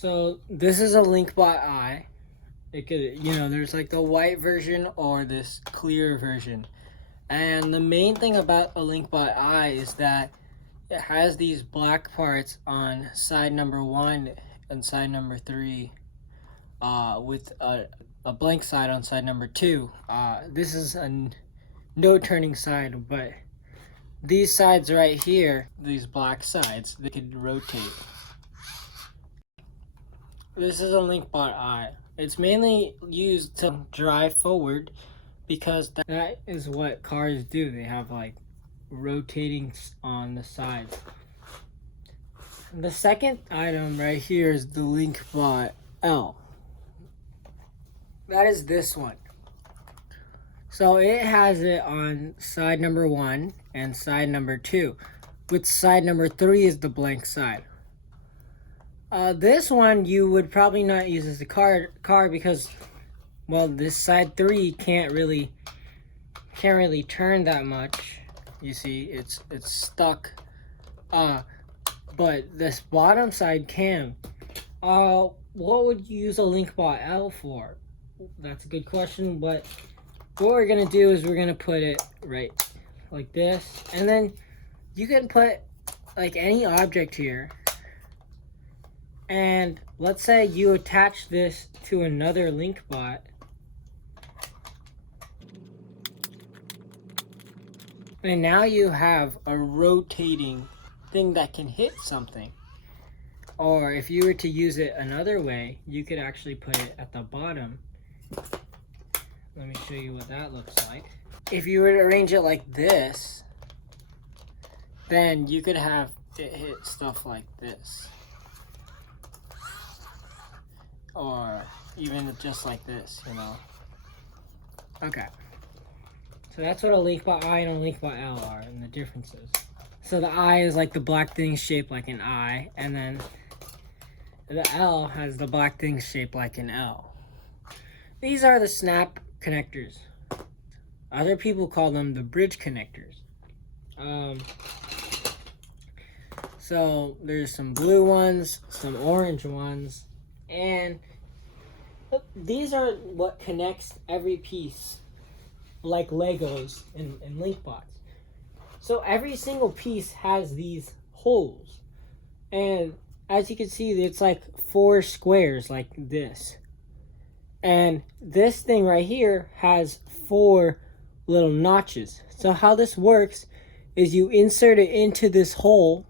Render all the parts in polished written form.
So this is a Linkbot eye. It could, there's like the white version or this clear version. And the main thing about a Linkbot eye is that it has these black parts on side number 1 and side number 3, with a blank side on side number 2. This is a no turning side, but these sides right here, these black sides, they could rotate. This is a Linkbot eye. It's mainly used to drive forward because that is what cars do. They have like rotating on the sides. The second item right here is the Linkbot L. That is this one. So it has it on side number 1 and side number 2, with side number 3 is the blank side. This one you would probably not use as a car because, well, this side 3 can't really turn that much. You see, it's stuck. But this bottom side can. What would you use a Linkbot L for? That's a good question, but what we're gonna do is we're gonna put it right like this, and then you can put like any object here. And let's say you attach this to another Linkbot. And now you have a rotating thing that can hit something. Or if you were to use it another way, you could actually put it at the bottom. Let me show you what that looks like. If you were to arrange it like this, then you could have it hit stuff like this. Or even just like this, Okay. So that's what a Linkbot eye and a Linkbot L are, and the differences. So the eye is like the black thing shaped like an eye, and then the L has the black thing shaped like an L. These are the snap connectors. Other people call them the bridge connectors. So there's some blue ones, some orange ones, and these are what connects every piece, like Legos and Linkbots. So every single piece has these holes, and as you can see, it's like 4 squares like this. And this thing right here has 4 little notches. So how this works is you insert it into this hole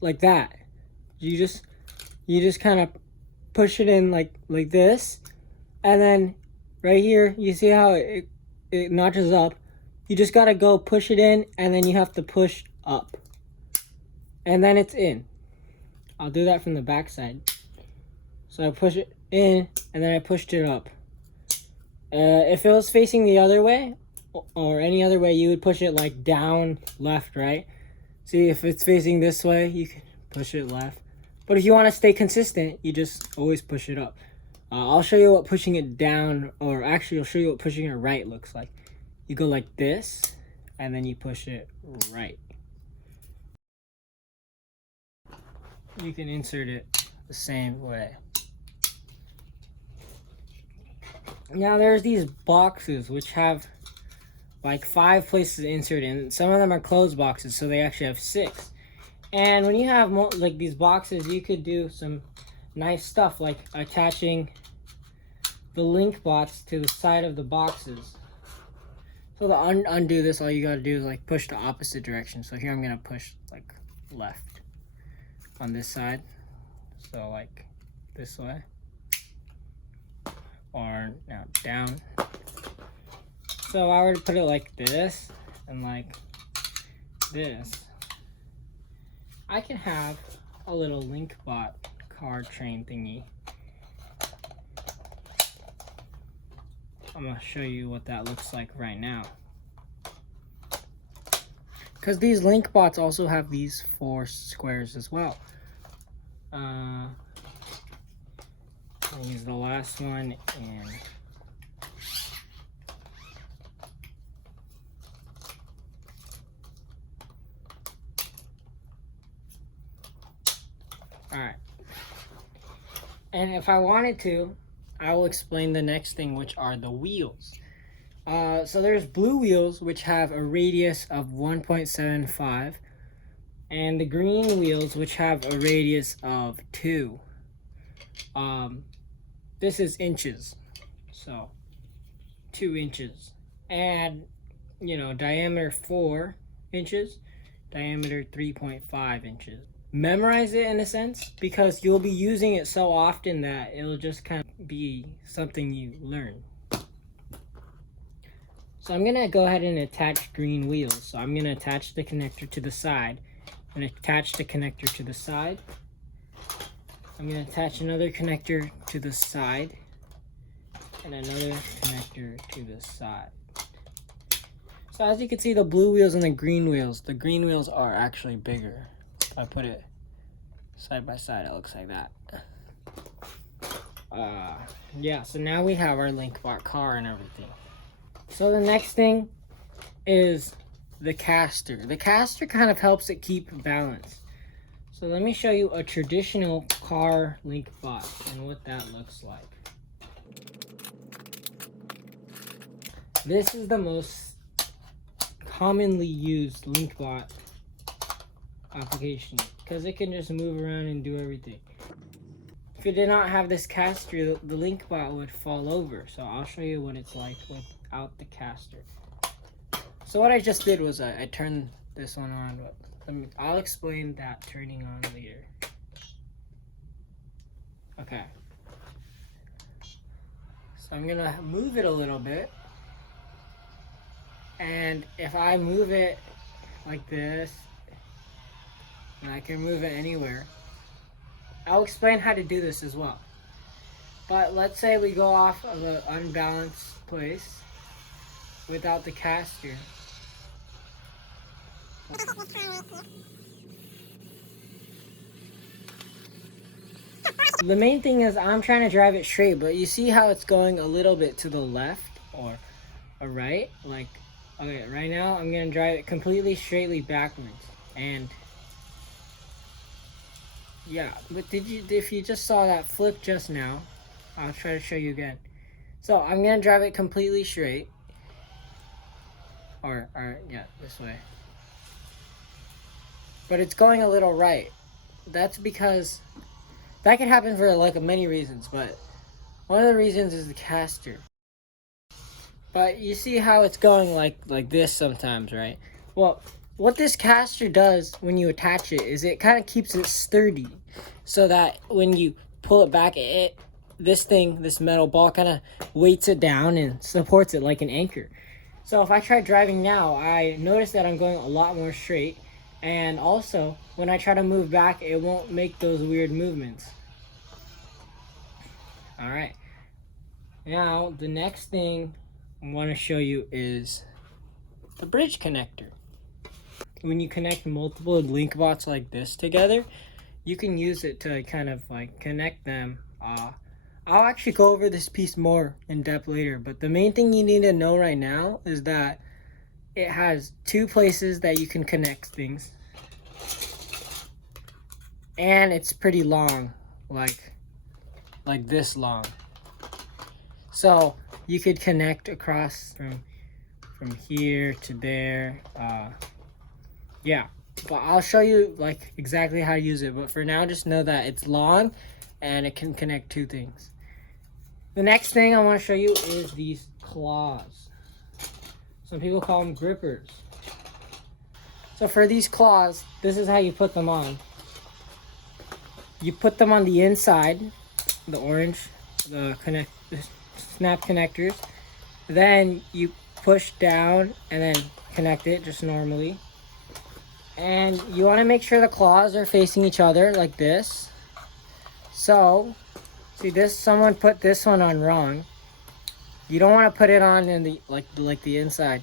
like that. You just kind of push it in like this, and then right here you see how it notches up. You just gotta go push it in, and then you have to push up, and then it's in. I'll do that from the back side. So I push it in, and then I pushed it up. If it was facing the other way or any other way, you would push it like down, left, right. See, if it's facing this way, you can push it left. But if you want to stay consistent, you just always push it up. I'll show you what pushing it down, or actually I'll show you what pushing it right looks like. You go like this, and then you push it right. You can insert it the same way. Now there's these boxes which have like 5 places to insert in. Some of them are closed boxes, so they actually have 6. And when you have like these boxes, you could do some nice stuff like attaching the Linkbots to the side of the boxes. So to undo this, all you gotta do is like push the opposite direction. So here I'm gonna push like left on this side. So like this way. Or now down. So if I were to put it like this and like this, I can have a little Linkbot car train thingy. I'm gonna show you what that looks like right now. Because these Linkbots also have these 4 squares as well. I'll use the last one, and Alright. And if I wanted to, I will explain the next thing, which are the wheels. So there's blue wheels, which have a radius of 1.75, and the green wheels, which have a radius of 2. This is inches, so 2 inches, and diameter 4 inches, diameter 3.5 inches. Memorize it in a sense, because you'll be using it so often that it'll just kind of be something you learn. So I'm gonna go ahead and attach green wheels. So I'm gonna attach the connector to the side and attach the connector to the side. I'm gonna attach another connector to the side and another connector to the side. So as you can see, the blue wheels and the green wheels are actually bigger. If I put it side by side, it looks like that. Yeah, so now we have our Linkbot car and everything. So the next thing is the caster. The caster kind of helps it keep balance. So let me show you a traditional car Linkbot and what that looks like. This is the most commonly used Linkbot application because it can just move around and do everything. If it did not have this caster, the Linkbot would fall over. So I'll show you what it's like without the caster. So what I just did was I turned this one on. I'll explain that turning on later. Okay. So I'm gonna move it a little bit. And if I move it like this, and I can move it anywhere, I'll explain how to do this as well. But let's say we go off of an unbalanced place without the caster. The main thing is I'm trying to drive it straight, but you see how it's going a little bit to the left or right? Like, okay, right now I'm gonna drive it completely straightly backwards. And yeah, but if you just saw that flip just now, I'll try to show you again. So I'm gonna drive it completely straight. Or yeah, this way. But it's going a little right. That's because that can happen for like many reasons, but one of the reasons is the caster. But you see how it's going like this sometimes, right? Well, what this caster does when you attach it is it kind of keeps it sturdy, so that when you pull it back, this metal ball kind of weights it down and supports it like an anchor. So if I try driving now, I notice that I'm going a lot more straight, and also when I try to move back, it won't make those weird movements. All right. Now the next thing I want to show you is the bridge connector. When you connect multiple Linkbots like this together, you can use it to kind of like connect them. I'll actually go over this piece more in depth later, but the main thing you need to know right now is that it has 2 places that you can connect things, and it's pretty long, like this long. So you could connect across from here to there. Yeah, but I'll show you like exactly how to use it. But for now, just know that it's long and it can connect 2 things. The next thing I want to show you is these claws. Some people call them grippers. So for these claws, this is how you put them on. You put them on the inside, the orange, the snap connectors. Then you push down and then connect it just normally. And you want to make sure the claws are facing each other like this. So, see this, someone put this one on wrong. You don't want to put it on in the like the inside.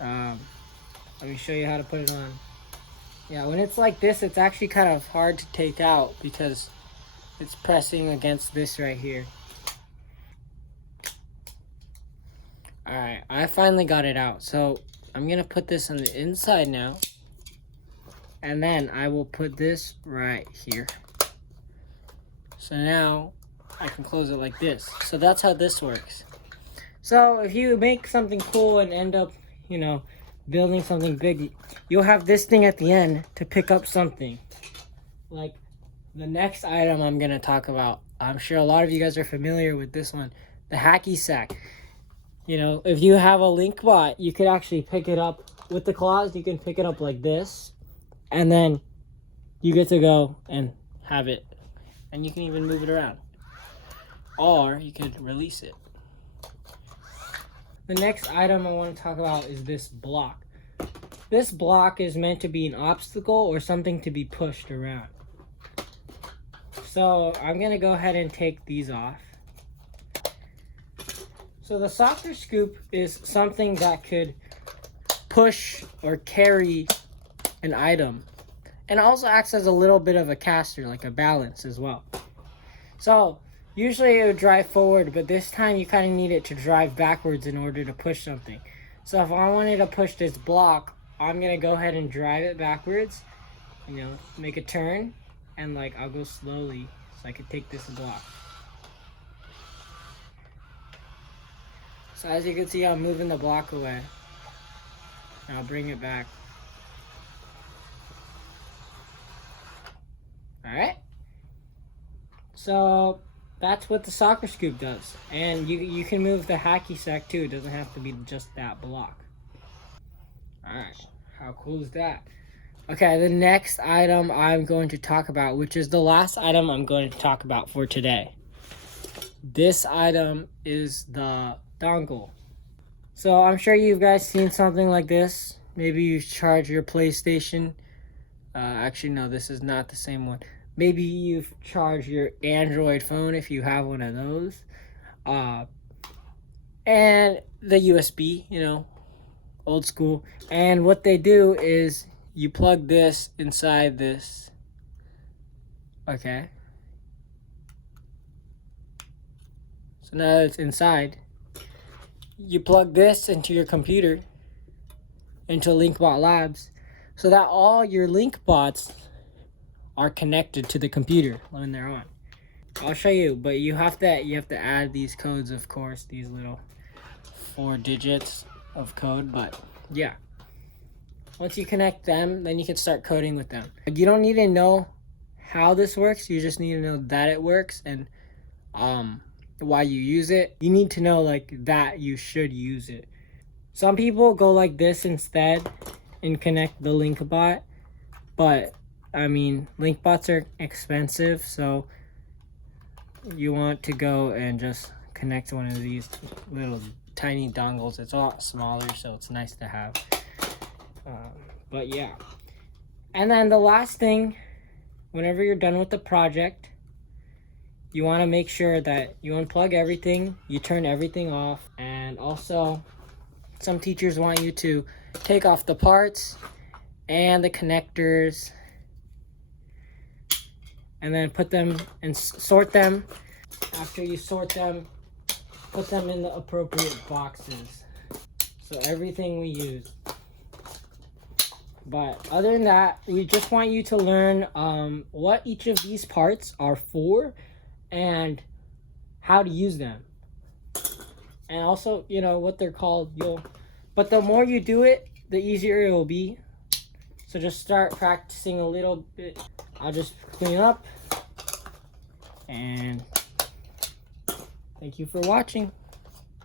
Let me show you how to put it on. Yeah, when it's like this, it's actually kind of hard to take out because it's pressing against this right here. Alright, I finally got it out. So I'm gonna put this on the inside now. And then I will put this right here. So now I can close it like this. So that's how this works. So if you make something cool and end up, you know, building something big, you'll have this thing at the end to pick up something. Like the next item I'm going to talk about. I'm sure a lot of you guys are familiar with this one. The hacky sack. You know, if you have a Linkbot, you could actually pick it up with the claws. You can pick it up like this. And then you get to go and have it. And you can even move it around. Or you could release it. The next item I want to talk about is this block. This block is meant to be an obstacle or something to be pushed around. So I'm going to go ahead and take these off. So the soccer scoop is something that could push or carry an item. And also acts as a little bit of a caster, like a balance as well. So usually it would drive forward, but this time you kind of need it to drive backwards in order to push something. So if I wanted to push this block, I'm going to go ahead and drive it backwards, you know, make a turn, and like I'll go slowly so I can take this block. So as you can see, I'm moving the block away. And I'll bring it back. Alright? So that's what the soccer scoop does. And you can move the hacky sack too. It doesn't have to be just that block. Alright, how cool is that? Okay, the next item I'm going to talk about, which is the last item I'm going to talk about for today. This item is the dongle. So I'm sure you guys seen something like this. Maybe you charge your PlayStation. Actually, no, this is not the same one. Maybe you charge your Android phone if you have one of those. And the USB, you know, old school. And what they do is you plug this inside this. Okay. So now that it's inside, you plug this into your computer, into Linkbot Labs, so that all your Linkbots are connected to the computer when they're on. I'll show you, but you have to add these codes, of course, these little 4 digits of code, but yeah. Once you connect them, then you can start coding with them. You don't need to know how this works, you just need to know that it works and why you use it. You need to know like that you should use it. Some people go like this instead and connect the Linkbot, but I mean, Linkbots are expensive, so you want to go and just connect one of these little tiny dongles. It's a lot smaller, so it's nice to have. But yeah. And then the last thing, whenever you're done with the project, you want to make sure that you unplug everything, you turn everything off, and also some teachers want you to take off the parts and the connectors and then put them and sort them. After you sort them, put them in the appropriate boxes. So everything we use. But other than that, we just want you to learn what each of these parts are for and how to use them. And also, you know, what they're called. But the more you do it, the easier it will be. So just start practicing a little bit. I'll just clean up. And thank you for watching.